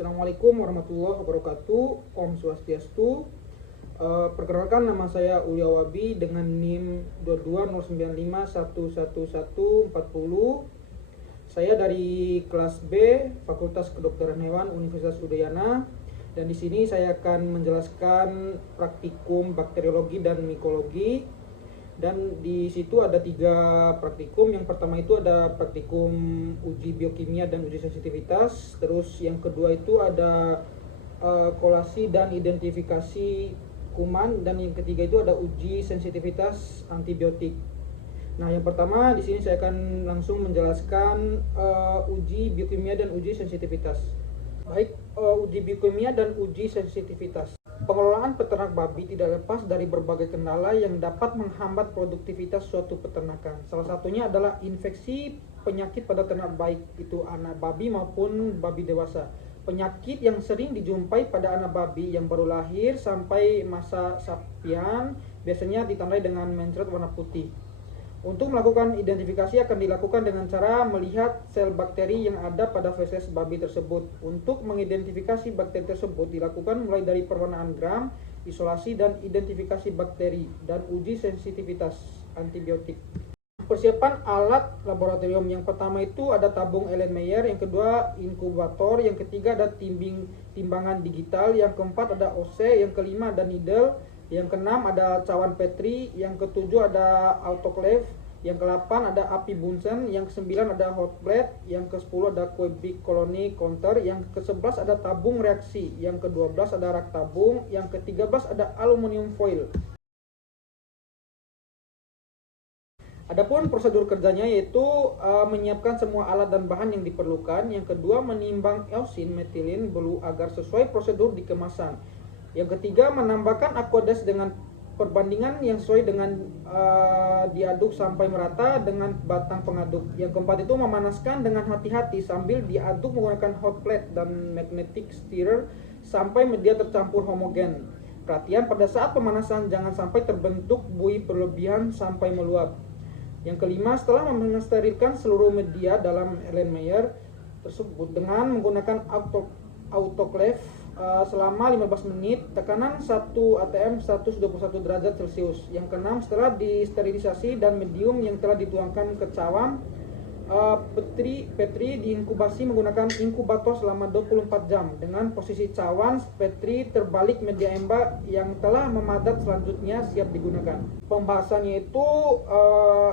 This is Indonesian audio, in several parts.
Assalamualaikum warahmatullahi wabarakatuh. Om Swastiastu. Perkenalkan, nama saya Ulya Wabi dengan NIM 22095111140. Saya dari kelas B Fakultas Kedokteran Hewan Universitas Udayana, dan di sini saya akan menjelaskan praktikum bakteriologi dan mikologi. Dan di situ ada 3 praktikum. Yang pertama itu ada praktikum uji biokimia dan uji sensitivitas. Terus yang kedua itu ada kolasi dan identifikasi kuman, dan yang ketiga itu ada uji sensitivitas antibiotik. Nah, yang pertama di sini saya akan langsung menjelaskan uji biokimia dan uji sensitivitas. Baik, uji biokimia dan uji sensitivitas. Pengelolaan peternak babi tidak lepas dari berbagai kendala yang dapat menghambat produktivitas suatu peternakan. Salah satunya adalah infeksi penyakit pada ternak, baik itu anak babi maupun babi dewasa. Penyakit yang sering dijumpai pada anak babi yang baru lahir sampai masa sapian biasanya ditandai dengan mencret warna putih. Untuk melakukan identifikasi akan dilakukan dengan cara melihat sel bakteri yang ada pada feses babi tersebut. Untuk mengidentifikasi bakteri tersebut dilakukan mulai dari perwarnaan gram, isolasi dan identifikasi bakteri, dan uji sensitivitas antibiotik. Persiapan alat laboratorium: yang pertama itu ada tabung Erlenmeyer, yang kedua inkubator, yang ketiga ada timbangan digital, yang keempat ada OC, yang kelima ada needle, yang keenam ada cawan Petri, yang ketujuh ada autoclave, yang ke-8 ada api Bunsen, yang ke-9 ada hot plate, yang ke-10 ada cubic colony counter, yang ke-11 ada tabung reaksi, yang ke-12 ada rak tabung, yang ke-13 ada aluminium foil. Adapun prosedur kerjanya yaitu menyiapkan semua alat dan bahan yang diperlukan. Yang kedua, menimbang eusin metilin blue agar sesuai prosedur di kemasan. Yang ketiga, menambahkan aqueous dengan perbandingan yang sesuai dengan diaduk sampai merata dengan batang pengaduk. Yang keempat itu memanaskan dengan hati-hati sambil diaduk menggunakan hot plate dan magnetic stirrer sampai media tercampur homogen. Perhatian pada saat pemanasan, jangan sampai terbentuk buih berlebihan sampai meluap. Yang kelima, setelah mensterilkan seluruh media dalam Erlenmeyer tersebut dengan menggunakan autoclave selama 15 menit, tekanan 1 atm 121 derajat Celcius. Yang keenam, setelah disterilisasi dan medium yang telah dituangkan ke cawan Petri diinkubasi menggunakan inkubator selama 24 jam dengan posisi cawan Petri terbalik media emba yang telah memadat selanjutnya siap digunakan. Pembahasannya itu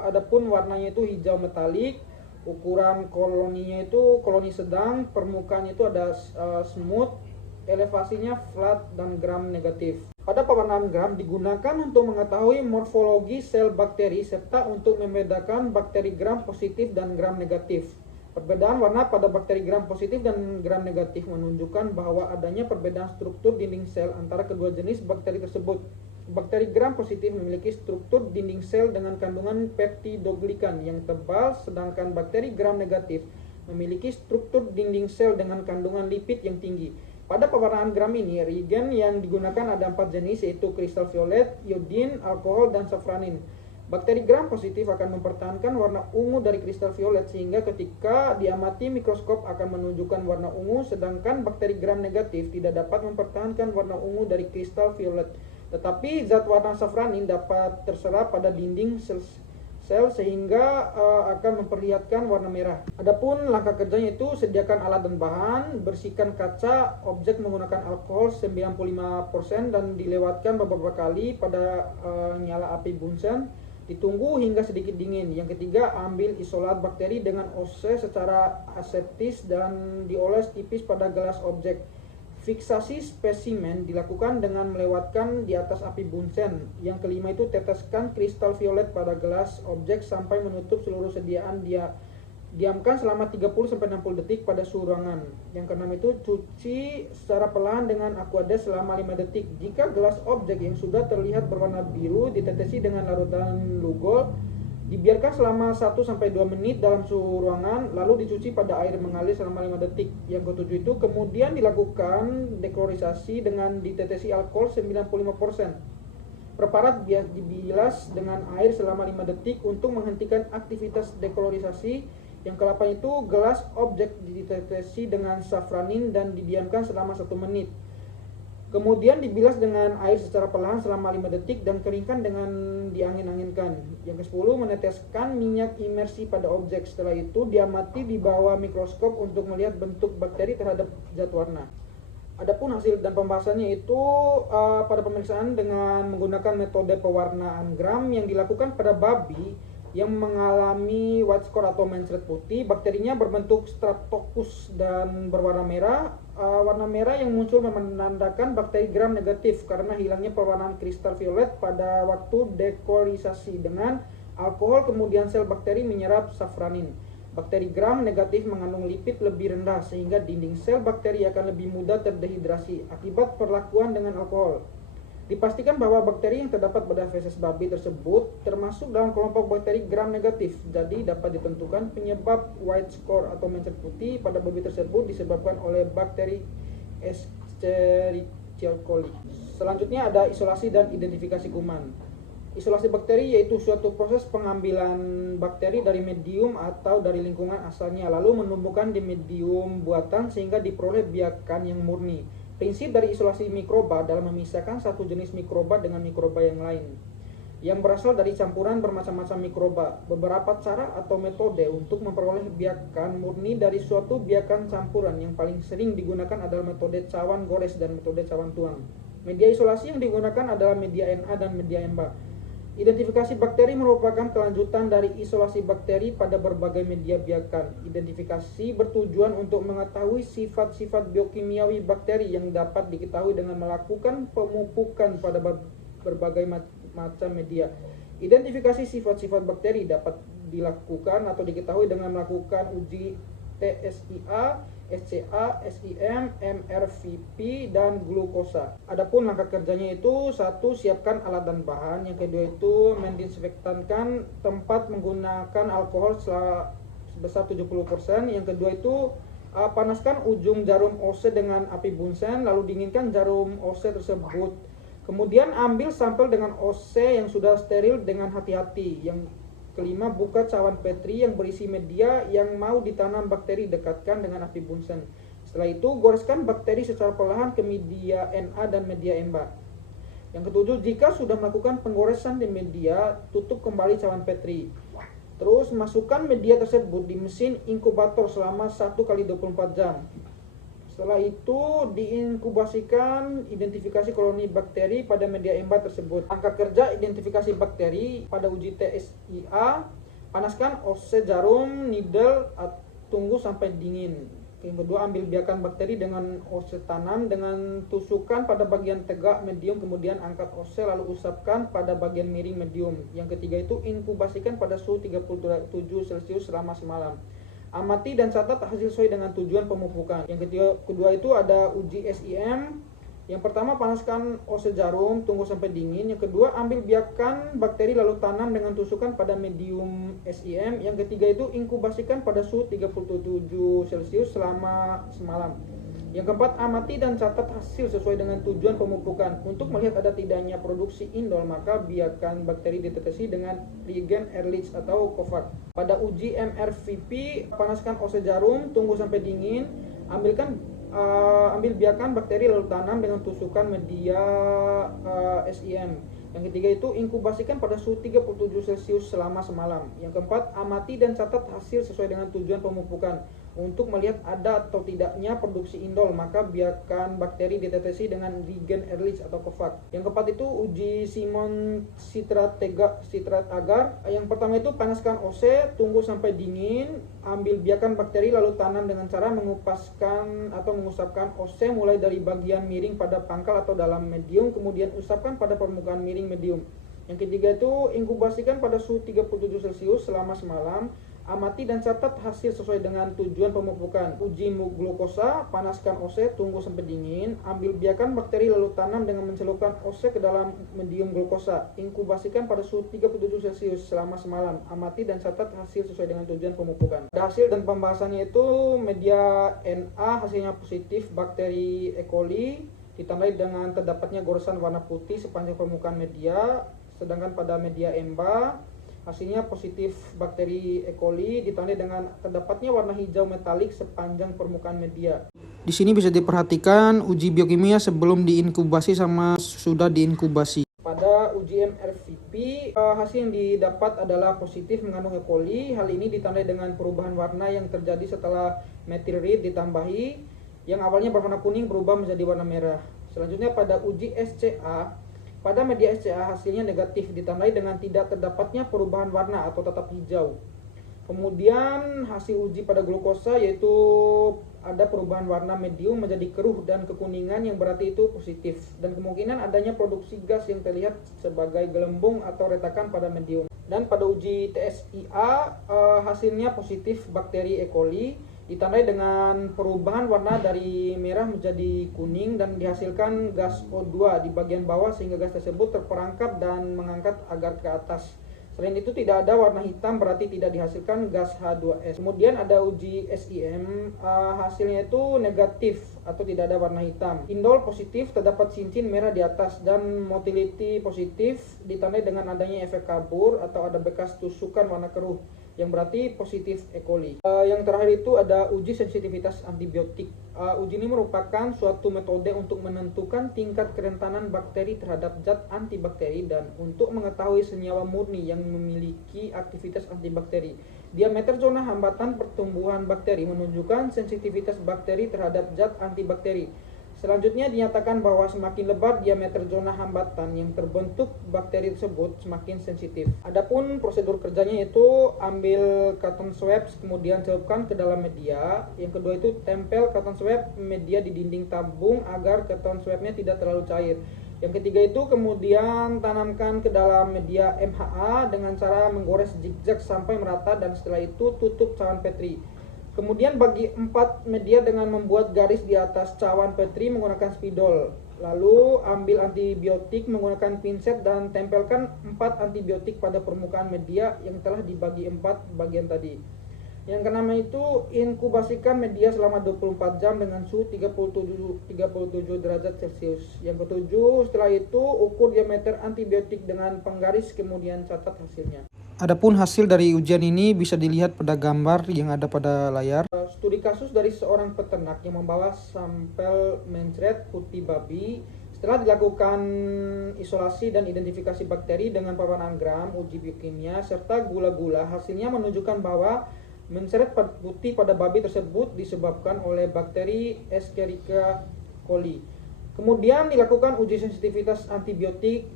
adapun warnanya itu hijau metalik, ukuran koloninya itu koloni sedang, permukaannya itu ada smooth, elevasinya flat dan gram negatif. Pada pewarnaan gram digunakan untuk mengetahui morfologi sel bakteri serta untuk membedakan bakteri gram positif dan gram negatif. Perbedaan warna pada bakteri gram positif dan gram negatif menunjukkan bahwa adanya perbedaan struktur dinding sel antara kedua jenis bakteri tersebut. Bakteri gram positif memiliki struktur dinding sel dengan kandungan peptidoglikan yang tebal, sedangkan bakteri gram negatif memiliki struktur dinding sel dengan kandungan lipid yang tinggi. Pada pewarnaan gram ini, reagen yang digunakan ada 4 jenis, yaitu kristal violet, iodin, alkohol, dan safranin. Bakteri gram positif akan mempertahankan warna ungu dari kristal violet sehingga ketika diamati mikroskop akan menunjukkan warna ungu, sedangkan bakteri gram negatif tidak dapat mempertahankan warna ungu dari kristal violet. Tetapi zat warna safranin dapat terserap pada dinding sel sehingga akan memperlihatkan warna merah. Adapun langkah kerjanya itu sediakan alat dan bahan, bersihkan kaca objek menggunakan alkohol 95% dan dilewatkan beberapa kali pada nyala api Bunsen. Ditunggu hingga sedikit dingin. Yang ketiga, ambil isolat bakteri dengan OC secara aseptis dan dioles tipis pada gelas objek. Fiksasi spesimen dilakukan dengan melewatkan di atas api Bunsen. Yang kelima itu teteskan kristal violet pada gelas objek sampai menutup seluruh sediaan. Diamkan selama 30-60 detik pada suhu ruangan. Yang keenam itu cuci secara perlahan dengan aqueous selama 5 detik. Jika gelas objek yang sudah terlihat berwarna biru ditetesi dengan larutan lugol, dibiarkan selama 1-2 menit dalam suhu ruangan, lalu dicuci pada air mengalir selama 5 detik. Yang ketujuh itu kemudian dilakukan deklorisasi dengan ditetesi alkohol 95%. Preparat dibilas dengan air selama 5 detik untuk menghentikan aktivitas deklorisasi Yang ke-8 itu gelas objek diteteksi dengan safranin dan didiamkan selama 1 menit. Kemudian dibilas dengan air secara perlahan selama 5 detik dan keringkan dengan diangin-anginkan. Yang ke-10 meneteskan minyak imersi pada objek. Setelah itu diamati di bawah mikroskop untuk melihat bentuk bakteri terhadap zat warna. Adapun hasil dan pembahasannya itu pada pemeriksaan dengan menggunakan metode pewarnaan gram yang dilakukan pada babi yang mengalami white score atau mencret putih. Bakterinya berbentuk streptococcus dan berwarna merah. Warna merah yang muncul menandakan bakteri gram negatif karena hilangnya pewarnaan kristal violet pada waktu dekolorisasi dengan alkohol, kemudian sel bakteri menyerap safranin. Bakteri gram negatif mengandung lipid lebih rendah sehingga dinding sel bakteri akan lebih mudah terdehidrasi akibat perlakuan dengan alkohol. Dipastikan bahwa bakteri yang terdapat pada feses babi tersebut termasuk dalam kelompok bakteri gram negatif. Jadi dapat ditentukan penyebab white score atau mencret putih pada babi tersebut disebabkan oleh bakteri Escherichia coli. Selanjutnya ada isolasi dan identifikasi kuman. Isolasi bakteri yaitu suatu proses pengambilan bakteri dari medium atau dari lingkungan asalnya lalu menumbuhkan di medium buatan sehingga diperoleh biakan yang murni. Prinsip dari isolasi mikroba dalam memisahkan satu jenis mikroba dengan mikroba yang lain yang berasal dari campuran bermacam-macam mikroba. Beberapa cara atau metode untuk memperoleh biakan murni dari suatu biakan campuran yang paling sering digunakan adalah metode cawan gores dan metode cawan tuang. Media isolasi yang digunakan adalah media Na dan media Emba. Identifikasi bakteri merupakan kelanjutan dari isolasi bakteri pada berbagai media biakan. Identifikasi bertujuan untuk mengetahui sifat-sifat biokimiawi bakteri yang dapat diketahui dengan melakukan pemupukan pada berbagai macam media. Identifikasi sifat-sifat bakteri dapat dilakukan atau diketahui dengan melakukan uji TSIA, SCA, SIM, MRVP, dan glukosa. Adapun langkah kerjanya itu: 1. Siapkan alat dan bahan. Yang kedua itu mendisinfektankan tempat menggunakan alkohol sebesar 70%. Yang kedua itu panaskan ujung jarum OC dengan api bunsen, lalu dinginkan jarum OC tersebut. Kemudian ambil sampel dengan OC yang sudah steril dengan hati-hati. Yang kelima, buka cawan petri yang berisi media yang mau ditanam bakteri, dekatkan dengan api bunsen. Setelah itu, goreskan bakteri secara perlahan ke media Na dan media Emba. Yang ketujuh, jika sudah melakukan penggoresan di media, tutup kembali cawan petri. Terus, masukkan media tersebut di mesin inkubator selama 1x24 jam. Setelah itu diinkubasikan identifikasi koloni bakteri pada media Emba tersebut. Angka kerja identifikasi bakteri pada uji TSIA: panaskan OC jarum needle, tunggu sampai dingin. Yang kedua, ambil biakan bakteri dengan OC tanam dengan tusukan pada bagian tegak medium, kemudian angkat OC lalu usapkan pada bagian miring medium. Yang ketiga itu inkubasikan pada suhu 37 Celcius selama semalam. Amati dan catat hasil sesuai dengan tujuan pemupukan. Yang kedua itu ada uji SIM. Yang pertama, panaskan OC jarum, tunggu sampai dingin. Yang kedua, ambil biakan bakteri lalu tanam dengan tusukan pada medium SIM. Yang ketiga itu inkubasikan pada suhu 37 Celcius selama semalam. Yang keempat, amati dan catat hasil sesuai dengan tujuan pemupukan. Untuk melihat ada tidaknya produksi indol, maka biakan bakteri ditetesi dengan reagen Ehrlich atau Kovac. Pada uji MRVP, panaskan OC jarum, tunggu sampai dingin, ambil biakan bakteri lalu tanam dengan tusukan media SIM. Yang ketiga itu inkubasikan pada suhu 37 Celcius selama semalam. Yang keempat, amati dan catat hasil sesuai dengan tujuan pemupukan. Untuk melihat ada atau tidaknya produksi indol, maka biakan bakteri ditetesi dengan reagen Ehrlich atau Kovac. Yang keempat itu uji Simon citrat agar. Yang pertama itu panaskan OC, tunggu sampai dingin, ambil biakan bakteri lalu tanam dengan cara mengupaskan atau mengusapkan OC mulai dari bagian miring pada pangkal atau dalam medium, kemudian usapkan pada permukaan miring medium. Yang ketiga itu inkubasikan pada suhu 37 Celcius selama semalam. Amati dan catat hasil sesuai dengan tujuan pemupukan. Uji glukosa, panaskan OC, tunggu sampai dingin, ambil biakan bakteri lalu tanam dengan mencelupkan OC ke dalam medium glukosa. Inkubasikan pada suhu 37 Celcius selama semalam. Amati dan catat hasil sesuai dengan tujuan pemupukan. Hasil dan pembahasannya itu media Na hasilnya positif bakteri E. coli, ditandai dengan terdapatnya goresan warna putih sepanjang permukaan media. Sedangkan pada media Emba Hasilnya positif bakteri E. coli ditandai dengan terdapatnya warna hijau metalik sepanjang permukaan media. Di sini bisa diperhatikan uji biokimia sebelum diinkubasi sama sudah diinkubasi. Pada uji MRVP, hasil yang didapat adalah positif mengandung E. coli. Hal ini ditandai dengan perubahan warna yang terjadi setelah methyl ditambahi, yang awalnya berwarna kuning berubah menjadi warna merah. Selanjutnya pada uji SCA, pada media SCA hasilnya negatif ditandai dengan tidak terdapatnya perubahan warna atau tetap hijau. Kemudian hasil uji pada glukosa yaitu ada perubahan warna medium menjadi keruh dan kekuningan, yang berarti itu positif, dan kemungkinan adanya produksi gas yang terlihat sebagai gelembung atau retakan pada medium. Dan pada uji TSIA hasilnya positif bakteri E. coli ditandai dengan perubahan warna dari merah menjadi kuning dan dihasilkan gas O2 di bagian bawah, sehingga gas tersebut terperangkap dan mengangkat agar ke atas. Selain itu tidak ada warna hitam, berarti tidak dihasilkan gas H2S. Kemudian ada uji SIM, hasilnya itu negatif atau tidak ada warna hitam. Indol positif, terdapat cincin merah di atas, dan motility positif ditandai dengan adanya efek kabur atau ada bekas tusukan warna keruh, yang berarti positif E. coli. Yang terakhir itu ada uji sensitivitas antibiotik. Uji ini merupakan suatu metode untuk menentukan tingkat kerentanan bakteri terhadap zat antibakteri dan untuk mengetahui senyawa murni yang memiliki aktivitas antibakteri. Diameter zona hambatan pertumbuhan bakteri menunjukkan sensitivitas bakteri terhadap zat antibakteri. Selanjutnya dinyatakan bahwa semakin lebar diameter zona hambatan yang terbentuk bakteri tersebut, semakin sensitif. Adapun prosedur kerjanya yaitu ambil cotton swab, kemudian celupkan ke dalam media. Yang kedua itu tempel cotton swab media di dinding tabung agar cotton swabnya tidak terlalu cair. Yang ketiga itu kemudian tanamkan ke dalam media MHA dengan cara menggores zigzag sampai merata, dan setelah itu tutup cawan Petri. Kemudian bagi 4 media dengan membuat garis di atas cawan Petri menggunakan spidol. Lalu ambil antibiotik menggunakan pinset dan tempelkan 4 antibiotik pada permukaan media yang telah dibagi 4 bagian tadi. Yang keenam itu inkubasikan media selama 24 jam dengan suhu 37 derajat Celcius. Yang ketujuh, setelah itu ukur diameter antibiotik dengan penggaris, kemudian catat hasilnya. Adapun hasil dari ujian ini bisa dilihat pada gambar yang ada pada layar. Studi kasus dari seorang peternak yang membawa sampel mencret putih babi. Setelah dilakukan isolasi dan identifikasi bakteri dengan paparan gram, uji biokimia, serta gula-gula, hasilnya menunjukkan bahwa mencret putih pada babi tersebut disebabkan oleh bakteri Escherichia coli. Kemudian dilakukan uji sensitivitas antibiotik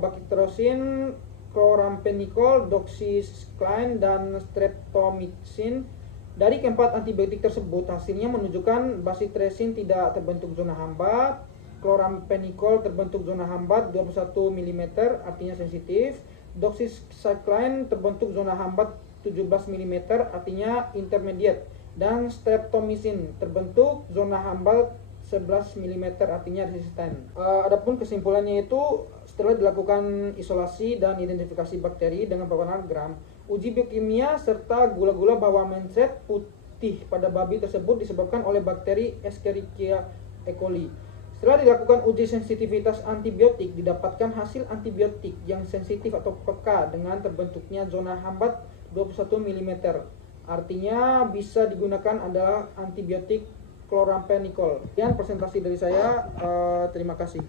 bacitrocin, chloramphenicol, doxycycline, dan streptomycin. Dari keempat antibiotik tersebut, hasilnya menunjukkan bacitracin tidak terbentuk zona hambat, chloramphenicol terbentuk zona hambat 21 mm, artinya sensitif, doxycycline terbentuk zona hambat 17 mm, artinya intermediate, dan streptomycin terbentuk zona hambat 11 mm, artinya resisten. Adapun kesimpulannya itu, setelah dilakukan isolasi dan identifikasi bakteri dengan paparan gram, uji biokimia serta gula-gula bahwa mencret putih pada babi tersebut disebabkan oleh bakteri Escherichia coli. Setelah dilakukan uji sensitivitas antibiotik, didapatkan hasil antibiotik yang sensitif atau peka dengan terbentuknya zona hambat 21 mm. Artinya bisa digunakan adalah antibiotik chloramphenicol. Sekian presentasi dari saya. Terima kasih.